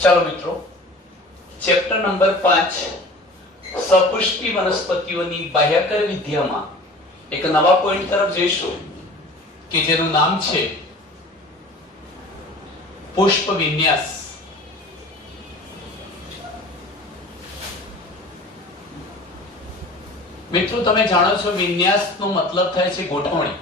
ચાલો મિત્રો, chapter number 5 સપુષ્પી વનસ્પતિઓની બાહ્યકર વિદ્યામાં એક નવા પોઈન્ટ તરફ જઈશું કે જેનું નામ છે પુષ્પ વિન્યાસ. મિત્રો, તમે જાણો છો વિન્યાસનો મતલબ થાય છે ગોઠવણી.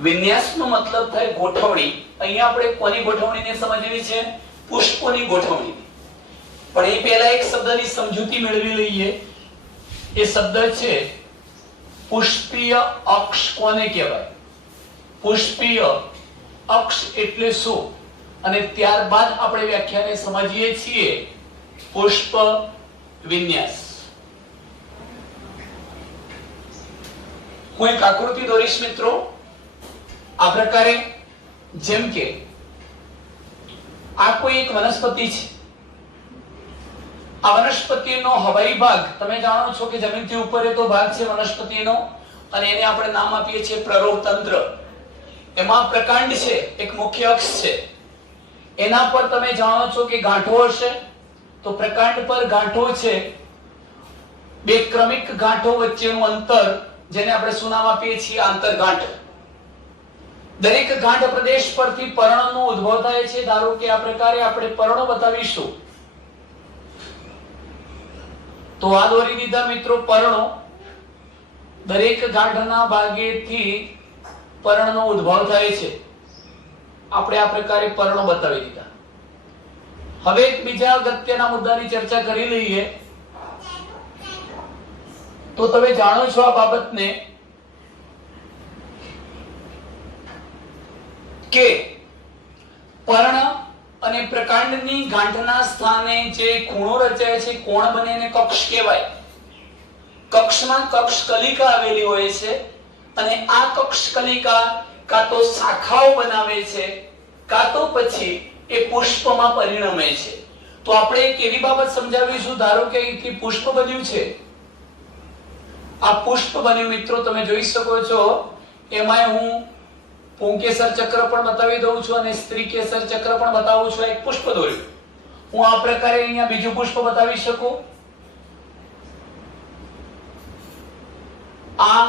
વિન્યાસનો મતલબ થાય ગોઠવણી. અહીંયા આપણે કોની ગોઠવણીને સમજવી છે? પુષ્પોની ગોઠવણી. પણ એ પહેલા એક શબ્દની સમજૂતી મેળવી લઈએ. એ શબ્દ છે પુષ્પીય અક્ષ. કોને કહેવાય? પુષ્પીય અક્ષ એટલે શું? અને ત્યારબાદ આપણે વ્યાખ્યાને સમજીએ છીએ પુષ્પ વિન્યાસ. હું એક આકૃતિ દોરીશ મિત્રો આ પ્રકારે. જેમ કે આ કોઈ એક વનસ્પતિ છે. આ વનસ્પતિનો હવાઈ ભાગ તમે જાણો છો કે જમીનથી ઉપર રહેતો ભાગ છે વનસ્પતિનો, અને એને આપણે નામ આપીએ છીએ પ્રરોહ તંત્ર. એમાં પ્રકાંડ છે, એક મુખ્ય અક્ષ છે. એના પર તમે જાણો છો કે ગાંઠો હશે. તો પ્રકાંડ પર ગાંઠો છે. બે ક્રમિક ગાંઠો વચ્ચેનું અંતર, જેને આપણે શું નામ આપીએ છીએ? આંતરગાંઠ. દરેક ગાંઠ પ્રદેશ પરથી પર્ણનો ઉદ્ભવ થાય છે. ધારો કે આ પ્રકારે આપણે પર્ણો બતાવીશું. તો આ દોરી દીધા મિત્રો પર્ણો. દરેક ગાંઠના ભાગેથી પર્ણનો ઉદ્ભવ થાય છે. આપણે આ પ્રકારે પર્ણો બતાવી દીધા. હવે એક બીજા અગત્યના મુદ્દાની ચર્ચા કરી લઈએ. તો તમે જાણો છો આ બાબતને કે પર્ણ અને પ્રકાંડની ગાંઠના સ્થાને જે ખૂણો રચાય છે, કોણ બને એને કક્ષ કહેવાય. કક્ષમાં કક્ષ કલિકા આવેલી હોય છે, અને આ કક્ષ કલિકા કાં તો શાખાઓ બનાવે છે, કાં તો પછી એ પુષ્પમાં પરિણમે છે. તો આપણે એક એવી બાબત સમજાવીશું. ધારો કે અહીંથી પુષ્પ બન્યું છે. આ પુષ્પ બન્યું મિત્રો, તમે જોઈ શકો છો. એમાં હું પુંકેસર ચક્ર પણ બતાવી દઉં છું અને સ્ત્રીકેસર ચક્ર પણ બતાવું છું. એક પુષ્પ દોર્યું. હું આ પ્રકારે અહીંયા બીજું પુષ્પ બતાવી શકું. આ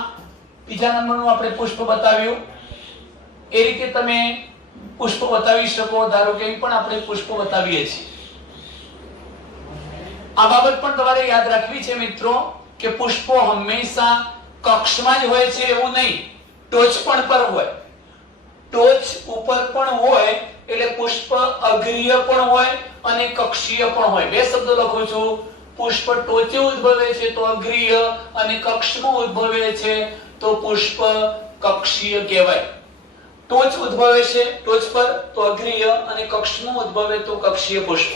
બીજા નંબરનું આપણે પુષ્પ બતાવ્યું. એ રીતે તમે પુષ્પ બતાવી શકો. ધારો કે અહીં પણ આપણે પુષ્પ બતાવીએ છીએ. આ બાબત પણ તમારે યાદ રાખવી છે મિત્રો કે પુષ્પો હંમેશા કક્ષમાં જ હોય છે એવું નહીં, ટોચ પણ પર હોય. ટોચ ઉપર પણ હોય એટલે પુષ્પ અગ્રીય પણ હોય અને કક્ષીય પણ હોય. બે શબ્દો લખું છું. પુષ્પ ટોચે ઉદ્ભવે છે તો અગ્રીય, અને કક્ષમાં ઉદ્ભવે છે તો પુષ્પ કક્ષીય કહેવાય. ટોચ ઉદ્ભવે છે ટોચ પર તો અગ્રીય, અને કક્ષમાં ઉદ્ભવે તો કક્ષીય પુષ્પ.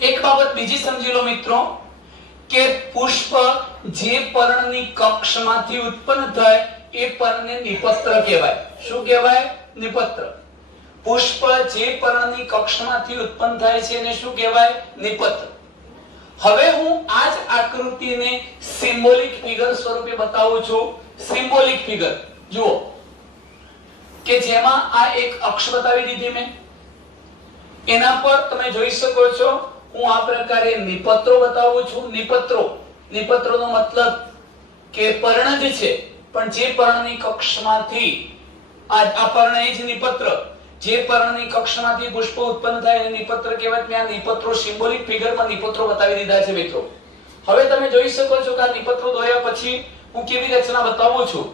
એક બાબત બીજી સમજી લો મિત્રો કે પુષ્પ જે પર્ણની કક્ષમાંથી ઉત્પન્ન થાય એ પર્ણને નિપત્ર કહેવાય. શું કહેવાય? નિપત્ર. પુષ્પ જે પર્ણની કક્ષમાંથી ઉત્પન્ન થાય છે એને શું કહેવાય? નિપત્ર. હવે હું આ જ આકૃતિને સિમ્બોલિક ફિગર સ્વરૂપે બતાવું છું. સિમ્બોલિક ફિગર જુઓ કે જેમાં આ એક અક્ષ બતાવી દીધી મેં. એના પર તમે જોઈ શકો છો હું આ પ્રકારે નિપત્રો બતાવું છું. નિપત્રોનો મતલબ કે પર્ણ જ છે, પણ જે પર્ણની કક્ષમાંથી આ પર્ણ એ જ નિપત્ર. જે પર્ણની કક્ષમાંથી પુષ્પ ઉત્પન્ન થાય એને નિપત્ર કહેવાય. મેં આ નિપત્રો સિમ્બોલિક ફિગરમાં નિપત્રો બતાવી દીધા છે મિત્રો. હવે તમે જોઈ શકો છો કે આ નિપત્રો દોર્યા પછી હું કેવી રચના બતાવું છું.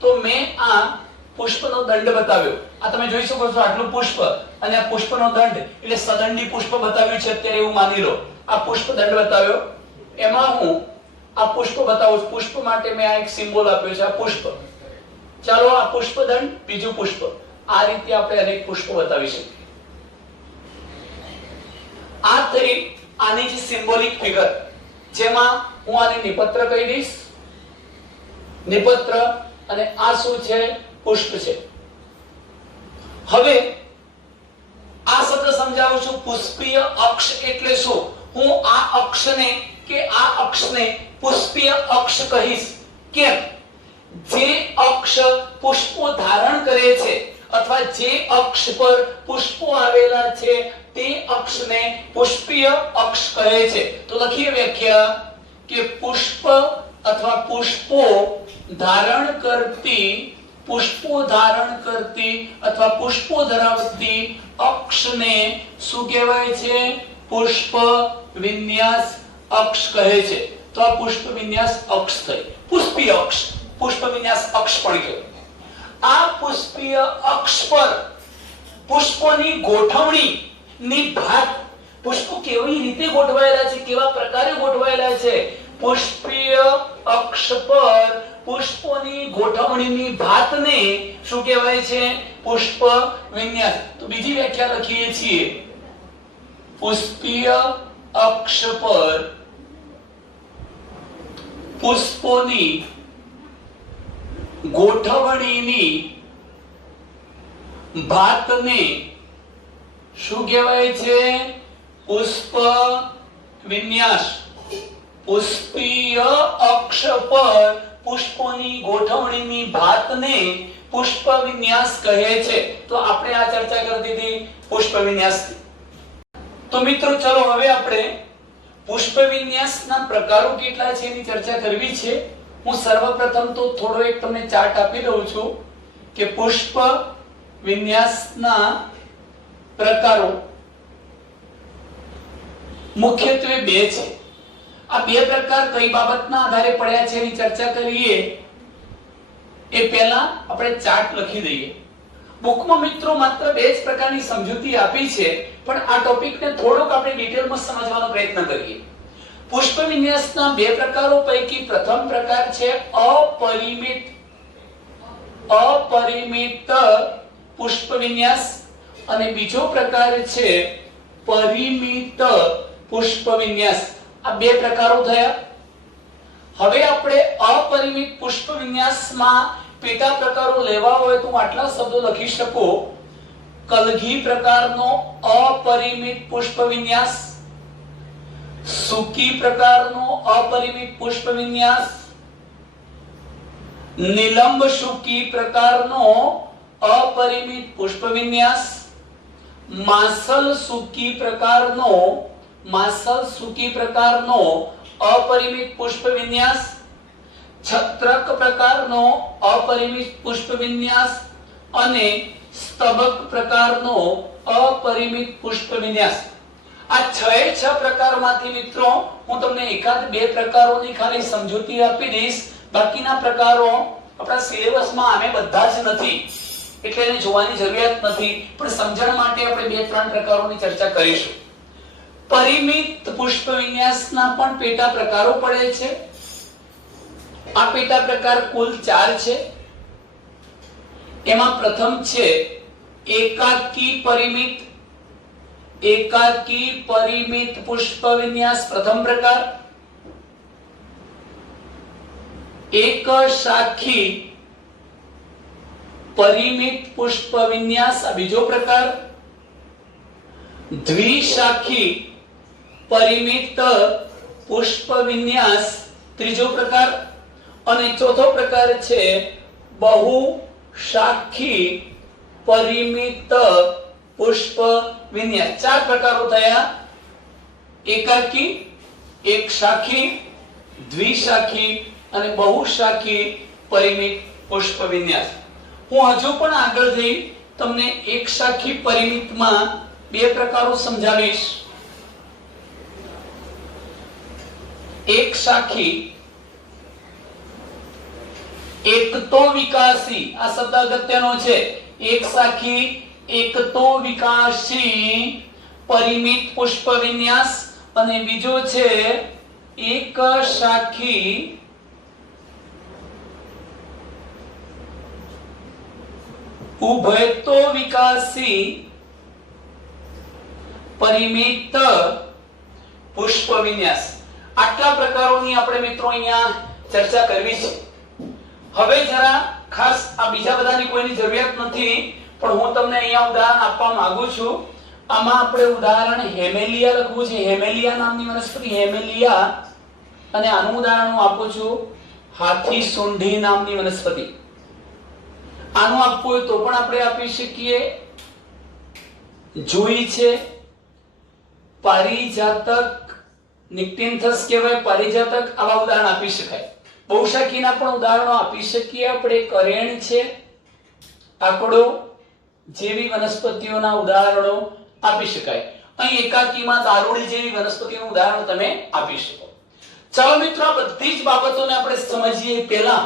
તો મેં આ પુષ્પનો દંડ બતાવ્યો. આ તમે જોઈ શકો છો આટલું પુષ્પ અને આ પુષ્પનો દંડ એટલે સદંડી પુષ્પ બતાવ્યું છે અત્યારે એવું માની લો. આ પુષ્પ દંડ બતાવ્યો. એમાં હું આ પુષ્પ બતાવું. પુષ્પ માટે મેં આ એક સિમ્બોલ આપ્યો છે. આ પુષ્પ. ચાલો આ પુષ્પ દંડ, બીજું પુષ્પ. આ રીતે આપણે અનેક પુષ્પો બતાવી શકીએ. આ થઈ આની જે સિમ્બોલિક ફિગર, જેમાં હું આને નિપત્ર કહી દઈશ. નિપત્ર. અને આ શું છે? પુષ્પ છે. હવે આ શબ્દ સમજાવું છું. પુષ્પીય અક્ષ એટલે શું? હું આ અક્ષને કે આ અક્ષને પુષ્પીય અક્ષ કહીશ. કેમ? જે અક્ષ પુષ્પો ધારણ કરે છે अथवा जे अक्ष पर पुष्पो आवेला छे ते अक्षने पुष्पीय अक्ष कहे छे। तो लखीए व्याख्या कि पुष्प अथवा पुष्पो धारण करती अथवा पुष्पो धरावती अक्षने શું કહેવાય છે? પુષ્પ વિન્યાસ અક્ષ કહે છે। તો આ પુષ્પ વિન્યાસ અક્ષ થઈ, પુષ્પીય અક્ષ, પુષ્પ વિન્યાસ અક્ષ પણ કહેવાય। આ પુષ્પીય અક્ષ પર પુષ્પોની ગોઠવણીની ભાત, પુષ્પો કેવી રીતે ગોઠવાયેલા છે, કેવા પ્રકારે ગોઠવાયેલા છે, પુષ્પીય અક્ષ પર પુષ્પોની ગોઠવણીની ભાતને શું કહેવાય છે? પુષ્પ વિન્યાસ। તો બીજી વ્યાખ્યા લખીએ છીએ, પુષ્પીય અક્ષ પર પુષ્પોની ગોઠવણીની ભાતને શું કહેવાય છે? પુષ્પ વિન્યાસ। પુષ્પીય અક્ષ પર પુષ્પોની ગોઠવણીની ભાતને પુષ્પ વિન્યાસ કહે છે। તો આપણે આ ચર્ચા કરતી હતી પુષ્પ વિન્યાસની। તો મિત્રો ચલો હવે આપણે પુષ્પ વિન્યાસના પ્રકારો કેટલા છે એની ચર્ચા કરવી છે। હું સર્વપ્રથમ તો થોડો એક તમને ચાર્ટ આપી દઉં છું કે પુષ્પ વિન્યાસના પ્રકારો મુખ્યત્વે બે છે। આ બે પ્રકાર કઈ બાબતના આધારે પડ્યા છે એની ચર્ચા કરીએ એ પહેલા આપણે ચાર્ટ લખી દઈએ। બુકમાં મિત્રો માત્ર બે જ પ્રકારની સમજૂતી આપી છે, પણ આ ટોપિકને થોડોક આપણે ડિટેલમાં સમજવાનો પ્રયત્ન કરીએ। પુષ્પ વિન્યાસના બે પ્રકારો પૈકી પ્રથમ પ્રકાર છે અપરિમિત પુષ્પ વિન્યાસ અને બીજો પ્રકાર છે પરિમિત પુષ્પ વિન્યાસ। આ બે પ્રકારો થયા। હવે આપણે અપરિમિત પુષ્પ વિન્યાસમાં પેટા પ્રકારો લેવા હોય તો આટલા શબ્દો લખી શકો, કલગી પ્રકારનો અપરિમિત પુષ્પ વિન્યાસ, સુકી પ્રકારનો અપરિમિત પુષ્પ વિન્યાસ, નિલંબ સુકી પ્રકારનો અપરિમિત પુષ્પ વિન્યાસ, માસલ સુકી પ્રકારનો અપરિમિત પુષ્પ વિન્યાસ, છત્રક પ્રકારનો અપરિમિત પુષ્પ વિન્યાસ અને સ્તબક પ્રકારનો અપરિમિત પુષ્પ વિન્યાસ। આ 6 પ્રકારમાંથી મિત્રો હું તમને એકાદ બે પ્રકારોની ખાલી સમજૂતી આપી દઈશ। બાકીના પ્રકારો આપણા સિલેબસમાં આમે બધા જ નથી એટલે એને જોવાની જરૂરિયાત નથી, પણ સમજણ માટે આપણે બે ત્રણ પ્રકારોની ચર્ચા કરીશું। પરિમિત પુષ્પ વિન્યાસના પણ પેટા પ્રકારો પડે છે। આ પેટા પ્રકાર કુલ 4 છે। એમાં પ્રથમ છે એકાકી પરિમિત પુષ્પ વિન્યાસ, પ્રથમ પ્રકાર। એક શાખી પરિમિત પુષ્પ વિન્યાસ, આ બીજો પ્રકાર। દ્વિશાખી પરિમિત પુષ્પ વિન્યાસ, ત્રીજો પ્રકાર। અને ચોથો પ્રકાર છે બહુશાખી પરિમિત પુષ્પ વિન્યાસ। 4 પ્રકારો થયા, એકાકી, એક શાખી, દ્વિશાખી અને બહુશાખી પરિમિત પુષ્પ વિન્યાસ। હું હજુ પણ આગળ જઈ તમને એક શાખી પરિમિતમાં બે પ્રકારો સમજાવીશ। એક શાખી એકતો વિકાસી, આ શબ્દ અગત્યનો છે। એક શાખી એકતો વિકાસી પરિમિત પુષ્પ વિન્યાસ અને બીજો છે એક શાખી ઉભયતો વિકાસી પરિમિત પુષ્પ વિન્યાસ। આટલા પ્રકારોની આપણે મિત્રો અહીંયા ચર્ચા કરવી છે। હવે જરા ખાસ આ બીજા બધાની કોઈની જરૂરિયાત નથી, પણ હું તમને અહીંયા ઉદાહરણ આપવા માંગુ છું। આમાં આપણે ઉદાહરણ હેમેલિયા લખવું છે, હેમેલિયા નામની વનસ્પતિ, હેમેલિયા। અને આનું ઉદાહરણ હું આપું છું હાથી સૂંઢી નામની વનસ્પતિ। આનું આપવું હોય તો પણ આપણે આપી શકીએ. જુઈ છે, પારિજાતક, નિક્ટિન્થસ કહેવાય, પારિજાતક, આવા ઉદાહરણ આપી શકાય. બહુશાખીના પણ ઉદાહરણો આપી શકીએ આપણે. કરેણ છે, આકડો જેવી વનસ્પતિઓના ઉદાહરણો આપી શકાય. અહીં એકાકીમાં દારૂડી જેવી વનસ્પતિનું ઉદાહરણ તમે આપી શકો. ચાલો મિત્રો, આ બધી જ બાબતોને આપણે સમજીએ પહેલા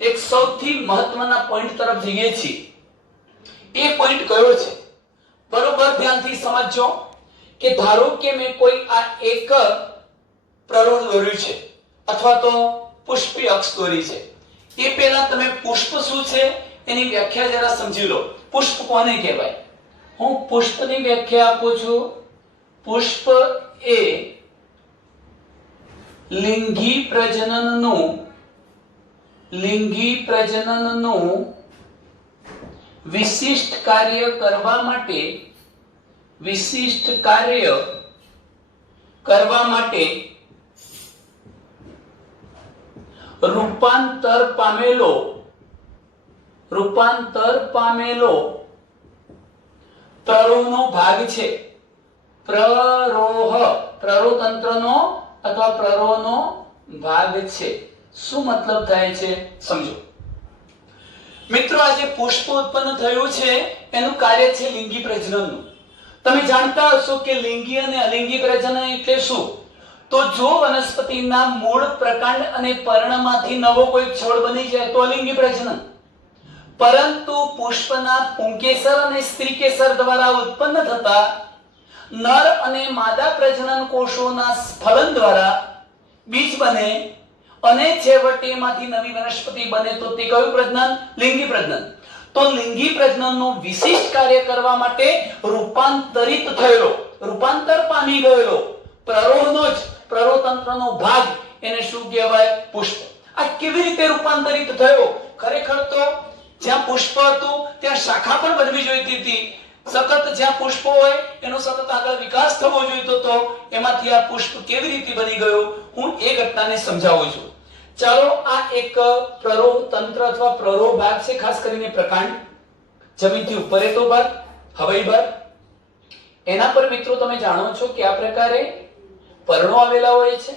એક સૌથી મહત્વના પોઈન્ટ તરફ જઈએ છીએ. એ પોઈન્ટ કયો છે? બરોબર ધ્યાનથી સમજજો કે ધારો કે મેં કોઈ આ એક પ્રરોહ દોર્યું છે અથવા તો પુષ્પી અક્ષ દોરી છે. એ પહેલા તમે પુષ્પ શું છે એની વ્યાખ્યા જરા સમજી લો. પુષ્પ કોને કહેવાય? હું પુષ્પની વ્યાખ્યા આપું છું. પુષ્પ એ લિંગી પ્રજનનનું વિશિષ્ટ કાર્ય કરવા માટે રૂપાંતર પામેલો પ્રરોહનો ભાગ છે. પ્રરોહ તંત્રનો અથવા પ્રરોહનો ભાગ છે. શું મતલબ થાય છે સમજો મિત્રો. આ જે પુષ્પ ઉત્પન્ન થયું છે એનું કાર્ય છે લિંગી પ્રજનનનું. તમે જાણતા હશો કે લિંગી અને અલિંગી પ્રજનન એટલે શું? તો જો વનસ્પતિના મૂળ, પ્રકાંડ અને પર્ણમાંથી નવો કોઈ છોડ બની જાય તો અલિંગી પ્રજનન. પરંતુ પુષ્પના પુંકેસર અને સ્ત્રીકેસર દ્વારા ઉત્પન્ન થતા નર અને માદા પ્રજનન કોષોના ફલન દ્વારા બીજ બને અને છેવટે એમાંથી નવી વનસ્પતિ બને તો તે કયું પ્રજનન? લિંગી પ્રજનન. તો લિંગી પ્રજનનનું વિશિષ્ટ કાર્ય કરવા માટે રૂપાંતર પામી ગયેલો પ્રરોહનો જ પ્રરોહ તંત્રનો ભાગ એને શું કહેવાય? પુષ્પ. આ કેવી રીતે રૂપાંતરિત થયો? ખરેખર તો જ્યાં પુષ્પ હતું ત્યાં શાખા પણ બનવી જોઈતી હતી. સતત જ્યાં પુષ્પ હોય એનો સતત આગળ વિકાસ થવો જોઈતો હતો. એમાંથી આ પુષ્પ કેવી રીતે બની ગયો હું એ ઘટનાને સમજાવું છું. ચાલો, આ એક પ્રરોહ તંત્ર અથવા પ્રરોહ ભાગ છે, ખાસ કરીને પ્રકાંડ, જમીનથી ઉપર રહેતો ભાગ, હવાઈ ભાગ. એના પર મિત્રો તમે જાણો છો કે આ પ્રકારે પર્ણો આવેલા હોય છે.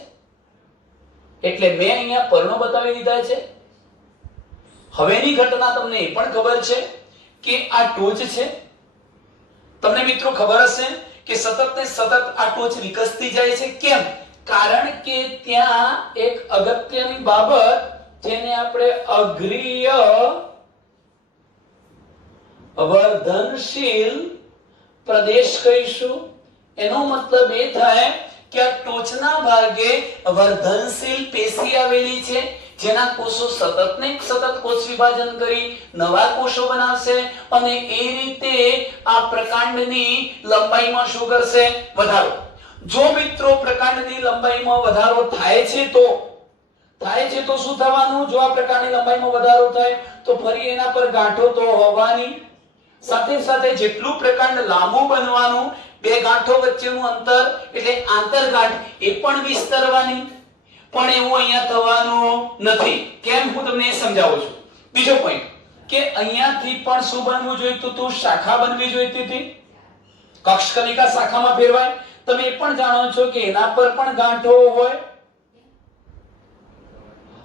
એટલે મેં અહીંયા પર્ણો બતાવી દીધા છે. હવેની ઘટના તમને એ પણ ખબર છે કે આ ટોચ છે. તમને મિત્રો ખબર હશે કે સતત ને સતત આ ટોચ વિકસતી જાય છે. કેમ? કારણ કે ત્યાં એક અગત્યની બાબત જેને આપણે અગ્રીય વર્ધનશીલ પ્રદેશ કહીશું. એનો મતલબ એ થાય કે આ ટોચના ભાગે વર્ધનશીલ પેશી આવેલી છે જેના કોષો સતત ને સતત કોષ વિભાજન કરી નવા કોષો બનાવશે અને એ રીતે આ પ્રકાંડની લંબાઈમાં શું કરશે? વધારો. જો મિત્રો પ્રકાંડની લંબાઈમાં વધારો થાય છે તો શું થવાનું? જો આ પ્રકારની લંબાઈમાં વધારો થાય તો ફરી એના પર ગાંઠો તો હોવાની. સાથે સાથે જેટલું પ્રકાંડ લાંબુ બનવાનું, બે ગાંઠો વચ્ચેનું અંતર એટલે આંતરગાંઠ એ પણ વિસ્તરવાની. પણ એવું અહીંયા થવાનું નથી. કેમ? હું તમને સમજાવું છું. બીજો પોઈન્ટ કે અહીંયાથી પણ શું બનવું જોઈતું હતું? શાખા બનવી જોઈતી હતી. કક્ષકલિકા શાખામાં ફેરવાય. તમે એ પણ જાણો છો કે એના પર પણ ગાંઠો હોય.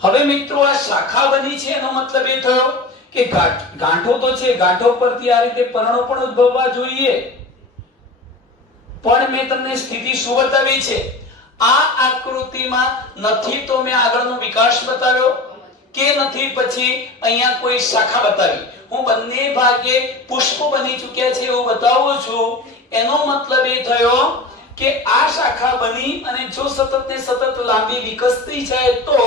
હવે મિત્રો આ શાખા બની છે એનો મતલબ એ થયો કે ગાંઠો તો છે, ગાંઠો પરથી આ રીતે પર્ણો પણ ઉદ્ભવવા જોઈએ. પણ મેં તમને સ્થિતિ શું બતાવી છે? આ આકૃતિમાં નથી તો મેં આગળનો વિકાસ બતાવ્યો કે નથી પછી અહીંયા કોઈ શાખા બતાવી. હું બંને ભાગે પુષ્પ બની ચૂક્યા છે એવું બતાવું છું. એનો મતલબ એ થયો કે આ શાખા બની અને જો સતત ને સતત લાંબી વિકસતી જાય તો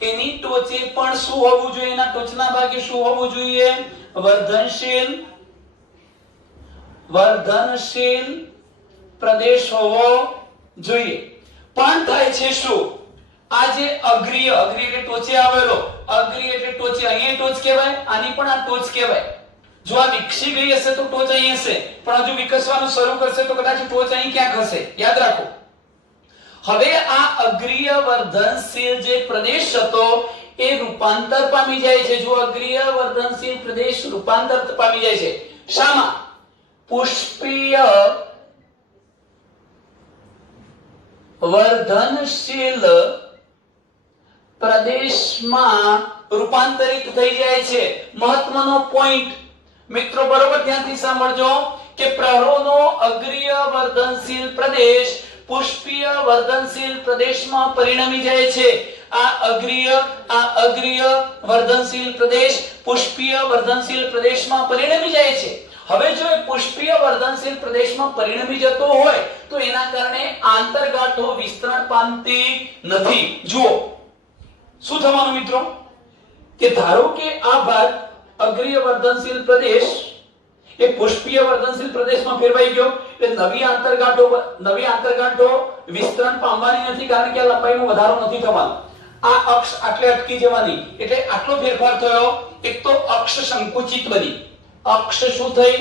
એની ટોચે પણ શું હોવું જોઈએ? એના ટોચના ભાગે શું હોવું જોઈએ? વર્ધનશીલ પ્રદેશ હોવો જોઈએ. પણ થાય છે શું? આ જે અગ્રીય એટલે ટોચે આવેલો, અગ્રીય એટલે ટોચે, અહીંયા ટોચ કહેવાય, આની પણ આ ટોચ કહેવાય. જો આ વિકસી ગઈ હશે તો ટોચ અહીં હશે, પણ હજુ વિકસવાનું શરૂ કરશે તો કદાચ ટોચ અહીં ક્યાંક હશે. યાદ રાખો. હવે આ અગ્રીય વર્ધનશીલ જે પ્રદેશ હતો એ રૂપાંતર પામી જાય છે। જો અગ્રીય વર્ધનશીલ પ્રદેશ રૂપાંતર પામી જાય છે શામાં? પુષ્પીય વર્ધનશીલ પ્રદેશમાં રૂપાંતરિત થઈ જાય છે। મહત્વનો પોઈન્ટ મિત્રો બરોબર ધ્યાનથી સાંભળજો કે પ્રરોનો અગ્રીય વર્ધનશીલ પ્રદેશ પુષ્પીય વર્ધનશીલ પ્રદેશમાં પરિણમી જાય છે। આ અગ્રીય વર્ધનશીલ પ્રદેશ પુષ્પીય વર્ધનશીલ પ્રદેશમાં પરિણમી જાય છે। હવે જો એ પુષ્પીય વર્ધનશીલ પ્રદેશમાં પરિણમી જતો હોય તો એના કારણે આંતરગાંઠો વિસ્તરણ પામતી નથી। જુઓ શું થવાનું મિત્રો કે ધારો કે આ ભાગ અગ્રીય વર્ધનશીલ પ્રદેશ એ પુષ્પીય વર્ધનશીલ પ્રદેશમાં ફેરવાઈ ગયો એટલે નવી આંતરગાંઠો વિસ્તરણ પામવાની નથી કારણ કે આ લંબાઈમાં વધારો નથી થવાનો। આ અક્ષ આટલે અટકી જવાની એટલે આટલો ફેરફાર થયો। એક તો અક્ષ સંકુચિત બની, અક્ષ શું થઈ?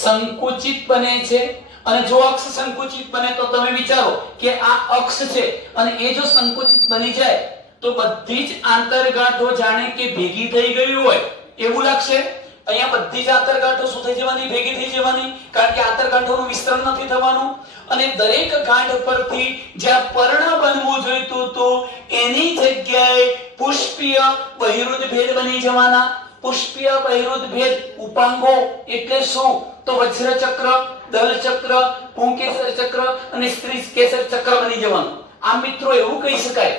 સંકુચિત બને છે। અને જો અક્ષ સંકુચિત બને તો તમે વિચારો કે આ અક્ષ છે અને એ જો સંકુચિત બની જાય તો બધી જ આંતરગાંઠો જાણે કે ભેગી થઈ ગઈ હોય એવું લાગશે। અહીંયા બધી જ આંતરગાંઠો શું થઈ જવાની? ભેગી થઈ જવાની કારણ કે આંતરગાંઠોનું વિસ્તરણ નથી થવાનું અને દરેક ગાંઠ પરથી જ્યાં પર્ણ બનવું જોઈતું હતું એની જગ્યાએ પુષ્પીય બહિરુદ્ધ ભેદ બની જવાના। પુષ્પીય બહિરુદ્ધ ભેદ ઉપાંગો એટલે શું? તો વજ્ર ચક્ર, દલ ચક્ર, પુંકેસર ચક્ર અને સ્ત્રી કેસર ચક્ર બની જવાનું। આ મિત્રો એવું કહી શકાય,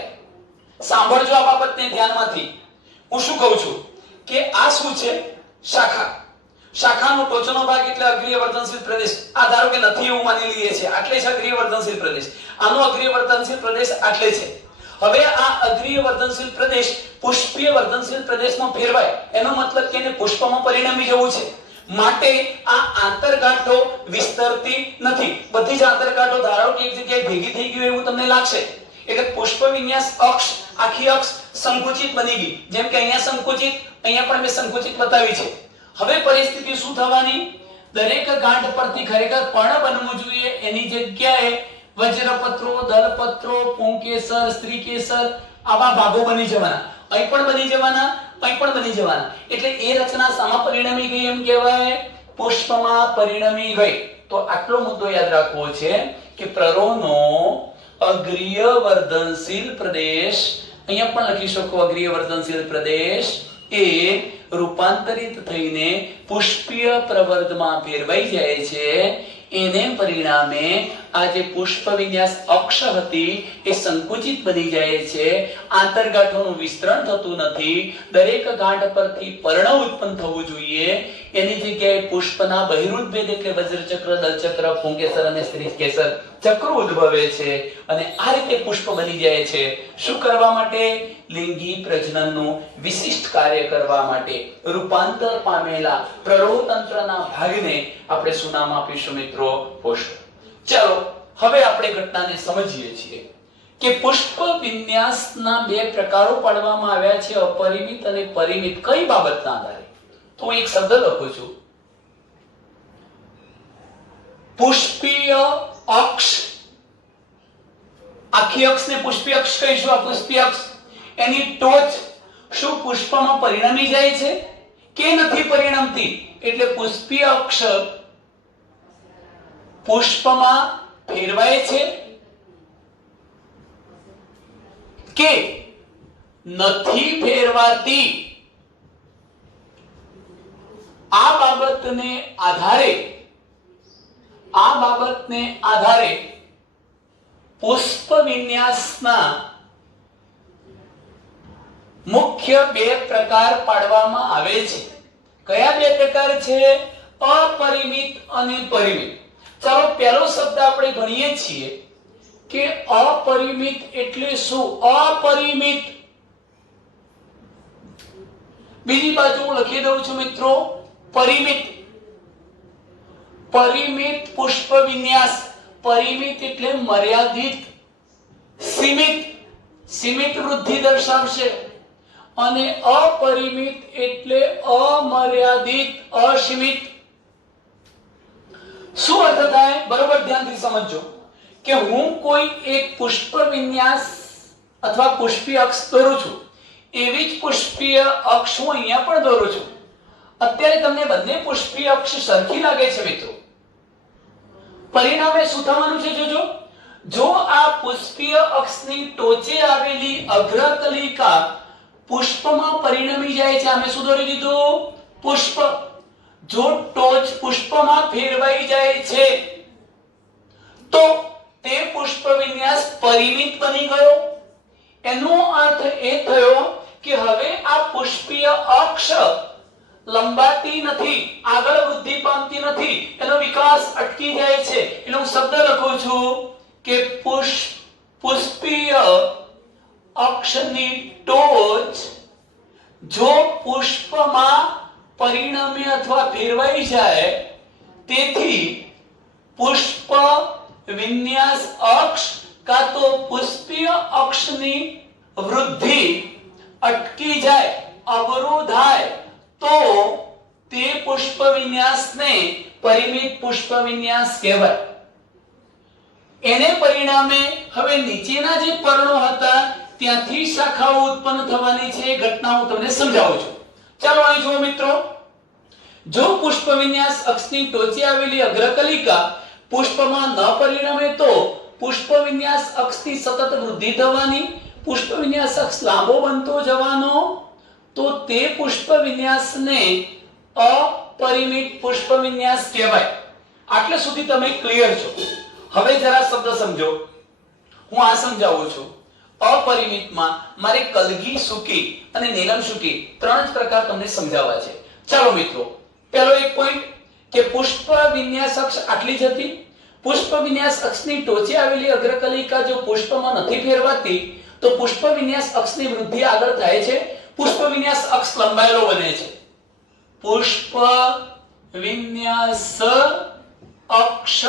સાંભળજો આ બાબતને ધ્યાનમાંથી। હું શું કહું છું કે આ શું છે? શાખા। શાખાનો ટોચનો ભાગ એટલે અગ્રીય વર્ધનશીલ પ્રદેશ। આ ધારો કે નથી એવું માની લઈએ છે આટલે છે અગ્રીય વર્ધનશીલ પ્રદેશ, આનો અગ્રીય વર્ધનશીલ પ્રદેશ આટલે છે। હવે આ અગ્રીય વર્ધનશીલ પ્રદેશ પુષ્પીય વર્ધનશીલ પ્રદેશમાં ફેરવાય એનો મતલબ કે એને પુષ્પમાં પરિણમી જવું છે માટે આ આંતરગાંઠો વિસ્તરતી નથી। બધી જ આંતરગાંઠો ધારો કે એક જગ્યાએ ભેગી થઈ ગઈ એવું તમને લાગશે એટલે પુષ્પ વિન્યાસ અક્ષ આખી અક્ષ સંકુચિત બની ગઈ। જેમ કે અહીંયા સંકુચિત, અહીંયા પણ મેં સંકુચિત બતાવી છે। હવે પરિસ્થિતિ શું થવાની? દરેક ગાંઠ પરથી ખરેખર પર્ણ બનવું જોઈએ એની જગ્યાએ વજ્રપત્રો, દલપત્રો, પુંકેસર, સ્ત્રીકેસર આવા ભાગો બની જવાના। અહીં પણ બની જવાના, અહીં પણ બની જવાના એટલે એ રચના શામાં પરિણમી ગઈ એમ કહેવાય? પુષ્પમાં પરિણમી ગઈ। તો આટલો મુદ્દો યાદ રાખવો છે કે પ્રરોનો અગ્રીય વર્ધનશીલ પ્રદેશ, અહીંયા પણ લખી શકો અગ્રીય વર્ધનશીલ પ્રદેશ એ રૂપાંતરિત થઈને પુષ્પીય પ્રવર્ધમાં ફેરવાઈ જાય છે। એને પરિણામે આ જે પુષ્પ વિન્યાસ અક્ષ હતી એ સંકુચિત બની જાય છે, આંતરગાંઠોનું વિસ્તરણ થતું નથી, દરેક ગાંઠ પરથી પર્ણ ઉત્પન્ન થવું જોઈએ એની જગ્યાએ પુષ્પના બહિરુદ્ધ ભેદ એટલે વજ્રચક્ર, દલચક્ર, પુંકેસર અને સ્ત્રીકેસર ચક્ર ઉદ્ભવે છે અને આ રીતે પુષ્પ બની જાય છે। શું કરવા માટે? લિંગી પ્રજનનનું વિશિષ્ટ કાર્ય કરવા માટે। રૂપાંતર પામેલા પ્રરોતંત્રના ભાગને આપણે શું નામ આપીશું મિત્રો? પુષ્પ। ચાલો હવે આપણે ઘટનાને સમજીએ છીએ કે પુષ્પ વિન્યાસના બે પ્રકારો પાડવામાં આવ્યા છે, અપરિમિત અને પરિમિત। કઈ બાબતના આધારે? તો હું એક શબ્દ લખું છું, પુષ્પીય અક્ષ। આખી અક્ષને પુષ્પીય અક્ષ કહીશું। આ પુષ્પીય અક્ષ એની ટોચ શું પુષ્પમાં પરિણમી જાય છે કે નથી પરિણમતી? એટલે પુષ્પીય અક્ષ પુષ્પમાં ફેરવાય છે કે નથી ફેરવાતી? આ બાબતને આધારે પુષ્પ વિન્યાસના મુખ્ય બે પ્રકાર પાડવામાં આવે છે। કયા બે પ્રકાર છે? અપરિમિત અને પરિમિત। ચાલો પહેલો શબ્દ આપણે ગણીએ છીએ કે અપરિમિત એટલે શું? અપરિમિત। બીજી બાજુ હું લખી દઉં છું મિત્રો પરિમિત। પરિમિત પુષ્પ વિન્યાસ। પરિમિત એટલે મર્યાદિત, સીમિત વૃદ્ધિ દર્શાવશે અને અપરિમિત એટલે અમર્યાદિત, અસીમિત। શું અર્થ થાય? બરોબર ધ્યાનથી સમજજો કે હું કોઈ એક પુષ્પ વિન્યાસ અથવા પુષ્પીય અક્ષ દોરું છું એવી જ પુષ્પીય અક્ષ હું અહીંયા પણ દોરું છું. અત્યારે તમને બંને પુષ્પીય અક્ષ સરખી લાગે છે મિત્રો. પરિણામે શું થવાનું છે જોજો. જો આ પુષ્પીય અક્ષની ટોચે આવેલી અગ્રકલિકા પુષ્પમાં પરિણમી જાય છે, અમે શું દોરી દીધું? પુષ્પ. જો ટોચ પુષ્પમાં ફેરવાઈ જાય છે તો તે પુષ્પ વિન્યાસ પરિમિત બની ગયો. એનો અર્થ એ થયો કે હવે આ પુષ્પીય અક્ષ લંબાતી નથી, આગળ વૃદ્ધિ પામતી નથી, એનો વિકાસ અટકી જાય છે. એટલે હું શબ્દ લખું છું કે પુષ્પીય અક્ષની ટોચ જો પુષ્પમાં પરિણમે અથવા ફેરવાઈ જાય તેથી પુષ્પ વિન્યાસ અક્ષ કા તો પુષ્પીય અક્ષની વૃદ્ધિ અટકી જાય, અવરોધાય તો તે પુષ્પ વિન્યાસને પરિમિત પુષ્પ વિન્યાસ કહેવાય. એને પરિણામે હવે નીચેના જે પર્ણો હતા ત્યાંથી શાખાઓ ઉત્પન્ન થવાની છે. ઘટના હું તમને સમજાવું છું. ચાલો અહીં જુઓ મિત્રો. જો પુષ્પ વિન્યાસ અક્ષની ટોચે આવેલી અગ્રકલિકા પુષ્પમાં ન પરિણમે તો પુષ્પ વિન્યાસ અક્ષની સતત વૃદ્ધિ થવાની, પુષ્પ વિન્યાસ અક્ષ લાંબો બનતો જવાનો, તો તે પુષ્પ વિન્યાસને અપરિમિત પુષ્પ વિન્યાસ કહેવાય. આટલે સુધી તમે ક્લિયર છો. હવે જરા શબ્દ સમજો. હું આ સમજાવું છું. અપરિમિતમાં મારે કલગી સૂકી અને નીલમ સૂકી ત્રણ જ પ્રકાર તમને સમજાવવા છે. ચાલો મિત્રો, પહેલો એક પોઈન્ટ કે પુષ્પ વિન્યાસ અક્ષ આટલી જ હતી. પુષ્પ વિન્યાસ અક્ષની ટોચે આવેલી અગ્રકલિકા જો પુષ્પમાં નથી ફેરવાતી તો પુષ્પ વિન્યાસ અક્ષની વૃદ્ધિ આગળ થાય છે, પુષ્પ વિન્યાસ અક્ષ લંબાયેલો બને છે. પુષ્પ વિન્યાસ અક્ષ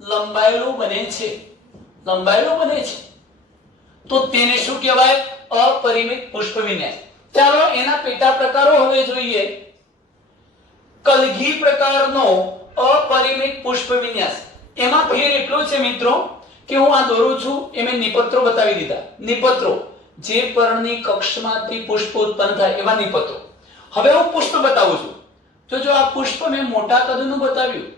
લંબાયેલો બને છે, લંબાયેલો બને છે. તો તેને શું કહેવાય? અપરિમિત પુષ્પ વિન્યાસ. ચાલો એના પેટા પ્રકારો હવે જોઈએ. કલગી પ્રકારનો અપરિમિત પુષ્પ વિન્યાસ. એમાં ફેર એટલો છે મિત્રો કે હું આ દોરું છું એ મેં નિપત્રો બતાવી દીધા. નિપત્રો જે પર્ણની કક્ષમાંથી પુષ્પ ઉત્પન્ન થાય એવા નિપત્રો. હવે હું પુષ્પ બતાવું છું. તો જો આ પુષ્પ મેં મોટા કદનું બતાવ્યું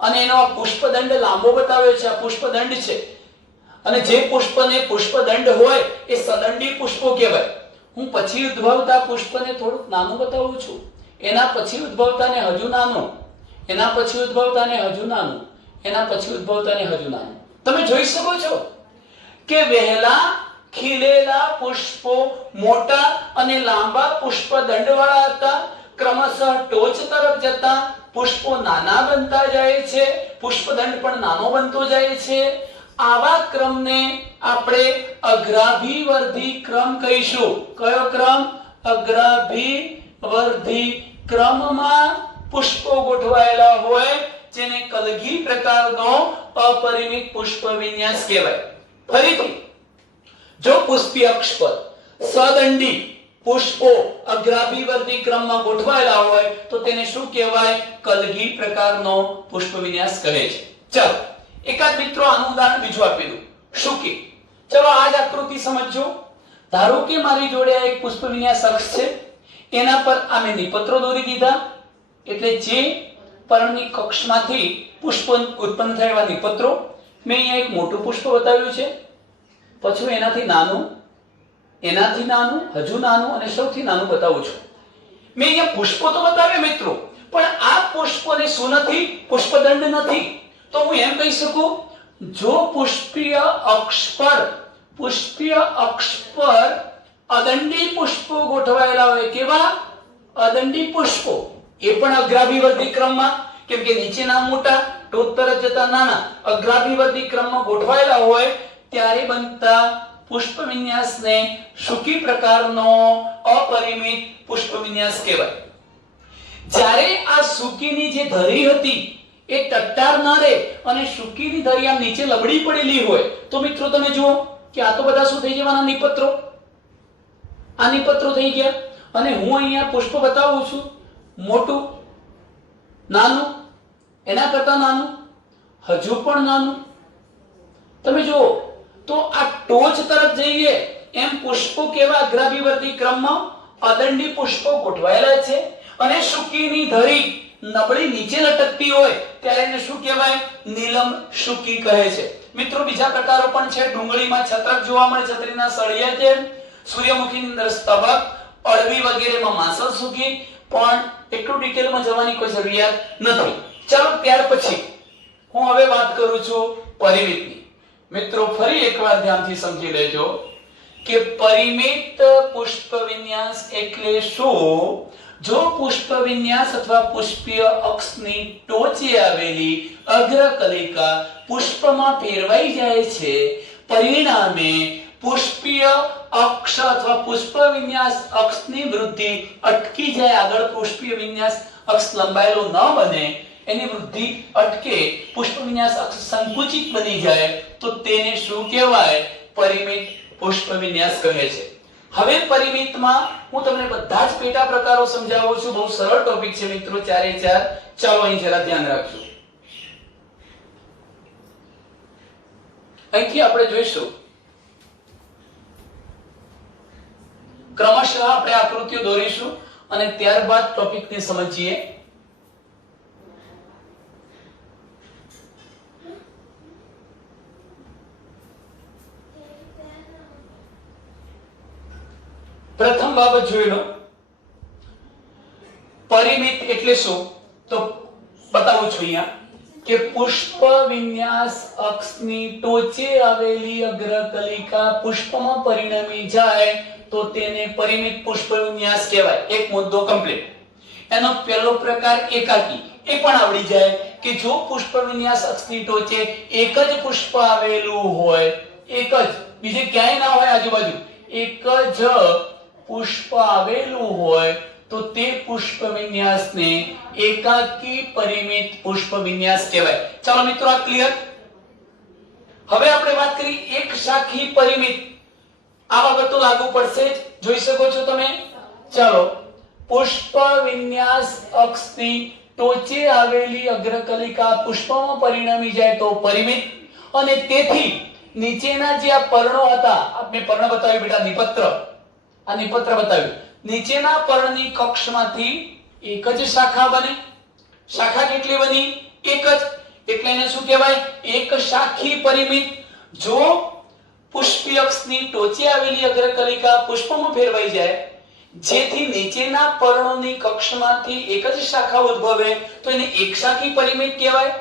અને એનો આ પુષ્પદંડ લાંબો બતાવ્યો છે, આ પુષ્પદંડ છે. અને જે પુષ્પને પુષ્પદંડ હોય એ સદંડી પુષ્પો કહેવાય. હું પછી ઉદ્ભવતા પુષ્પને થોડુંક નાનું બતાવું છું, એના પછી ઉદ્ભવતાને હજુ નાનું, એના પછી ઉદ્ભવતાને હજુ નાનું, એના પછી ઉદ્ભવતાને હજુ નાનું. તમે જોઈ શકો છો કે વહેલા ખીલેલા પુષ્પો મોટા અને લાંબા પુષ્પદંડવાળા હતા. ક્રમશઃ ટોચ તરફ જતા પુષ્પો નાના બનતા જાય છે, પુષ્પદંડ પણ નાનો બનતો જાય છે. આવા ક્રમને આપણે અગ્રાભિવર્ધી ક્રમ કહીશું. કયો ક્રમ? અગ્રાભિવર્ધી ક્રમમાં પુષ્પો ગોઠવાયેલા હોય જેને કલગી પ્રકારનો અપરિમિત પુષ્પ વિન્યાસ કહેવાય. ફરીથી, જો પુષ્પીય અક્ષ પર સદંડી પુષ્પો અગ્રાભિવર્ધી ક્રમમાં ગોઠવાયેલા હોય તો તેને શું કહેવાય? કલગી પ્રકારનો પુષ્પ વિન્યાસ કહે છે. ચાલો એકાદ મિત્રો આનું ઉદાહરણ બીજું આપી દઉં. શુકી. ચલો આ જ આકૃતિ સમજો. ધારો કે મારી જોડે એક પુષ્પ વિન્યાસ અક્ષ છે, એના પર આ મેં નિપત્રો દોરી દીધા. એટલે જે પર્ણની કક્ષમાંથી પુષ્પ ઉત્પન્ન થયા એવા નિપત્રો. મેં અહીંયા એક મોટું પુષ્પ બતાવ્યું છે, પછી એનાથી નાનું, એનાથી નાનું, હજુ નાનું અને સૌથી નાનું બતાવું છું. મેં અહીંયા પુષ્પો તો બતાવ્યા મિત્રો, પણ આ પુષ્પોને શું નથી? પુષ્પદંડ નથી. તો હું એમ કહી શકું, જો પુષ્પીય અક્ષ પર અદંડી પુષ્પો ગોઠવાયેલા હોય. કેવા? અદંડી પુષ્પો. એ પણ અગ્રાભિવર્ધી ક્રમમાં, કેમ કે નીચેના મોટા, ટોચ તરફ જતા નાના, અગ્રાભિવર્ધી ક્રમમાં ગોઠવાયેલા હોય ત્યારે બનતા પુષ્પ વિન્યાસને શુકી પ્રકારનો અપરિમિત પુષ્પ વિન્યાસ કહેવાય. જ્યારે આ શુકીની જે ધરી હતી એ ટટ્ટાર ન રહે અને શુકીની ધરી આમ નીચે લબડી પડેલી હોય તો મિત્રો તમે જુઓ કે આ તો બધા શું થઈ જવાના? નિપત્રો. આ નિપત્રો થઈ ગયા. અને હું અહીંયા પુષ્પ બતાવું છું, મોટું, નાનું, એના કરતા નાનું, હજુ પણ નાનું. તમે જુઓ તો આ ટોચ તરફ જઈએ એમ પુષ્પો કેવા અગ્રાભિવર્તી ક્રમમાં અદંડી પુષ્પો ગોઠવાયેલા છે અને શુકીની ધરી નબળી નીચે લટકતી હોય ત્યારે એને શું કહેવાય? નીલમ શુકી કહે છે. મિત્રો બીજા પ્રકારો પણ છે. ડુંગળીમાં છત્રક જોવા મળે, છત્રીના સળિયા છે. સૂર્યમુખીની અંદર સ્તબક, અળવી વગેરેમાં માસલ શુકી. પણ એટલું ડિટેલમાં જવાની કોઈ જરૂરિયાત નથી. ચાલો ત્યાર પછી હું હવે વાત કરું છું પરિમિતની. મિત્રો ફરી એકવાર ધ્યાનથી સમજી લેજો કે પરિમિત પુષ્પ વિન્યાસ એટલે શું? જો પુષ્પ વિન્યાસ અથવા પુષ્પીય અક્ષની ટોચે આવેલી અગ્રકલિકા પુષ્પમાં ફેરવાઈ જાય છે, પરિણામે પુષ્પીય અક્ષ અથવા પુષ્પ વિન્યાસ અક્ષની વૃદ્ધિ અટકી જાય, આગળ પુષ્પીય વિન્યાસ અક્ષ લંબાયેલો ન બને, એની વૃદ્ધિ અટકે, પુષ્પ વિન્યાસ અક્ષ સંકુચિત બની જાય, તો તેને શું કહેવાય? પરિમિત પુષ્પ વિન્યાસ કહે છે. હવે પરિમિતમાં હું તમને બધા જ પેટા પ્રકારો સમજાવું છું. બહુ સરળ ટોપિક છે મિત્રો, ચારે ચાર. ચાલો અહીં જરા ધ્યાન રાખજો. અહીંથી આપણે જોઈશું ક્રમશઃ આપણે આકૃતિઓ દોરીશું અને ત્યારબાદ ટોપિકને સમજીએ. પ્રથમ બાબત જોઈ લો, પરિમિત એટલે શું? તો બતાવું છું અહીંયા કે પુષ્પ વિન્યાસ અક્ષની ટોચે આવેલી અગ્રકલિકા પુષ્પમાં પરિણમી જાય તો તેને પરિમિત પુષ્પ વિન્યાસ કહેવાય. એક મુદ્દો કમ્પ્લીટ. એનો પહેલો પ્રકાર એકાકી. એ પણ આવડી જાય કે જો પુષ્પ વિન્યાસ અક્ષની ટોચે એક જ પુષ્પ આવેલું હોય, એક જ, બીજે ક્યાંય ના હોય આજુબાજુ, એક જ પુષ્પ આવેલું હોય તો તે પુષ્પ વિન્યાસને એકાકી પરિમિત પુષ્પ વિન્યાસ કહેવાય. ચાલો મિત્રો આ ક્લિયર. હવે આપણે વાત કરી એક શાખી પરિમિત. આ વખત તો લાગુ પડશે જ, જોઈ શકો છો તમે. ચાલો, પુષ્પ વિન્યાસ અક્ષની ટોચે આવેલી અગ્રકલિકા પુષ્પમાં પરિણમી જાય તો પરિમિત, અને તેથી નીચેના જે આ પર્ણો હતા, મેં પર્ણ બતાવ્યું બેટા, નિપત્ર, આ નિપત્ર બતાવ્યું, નીચેના પર્ણની કક્ષમાંથી એક જ શાખા બને. શાખા કેટલી બની? એક જ. એટલે એને શું કહેવાય? એક શાખી પરિમિત. જો પુષ્પી અક્ષની ટોચે આવેલી અગ્રકલિકા પુષ્પમાં ફેરવાઈ જાય, જેથી નીચેના પર્ણોની કક્ષમાંથી એક જ શાખા ઉદ્ભવે, તો એને એક શાખી પરિમિત કહેવાય.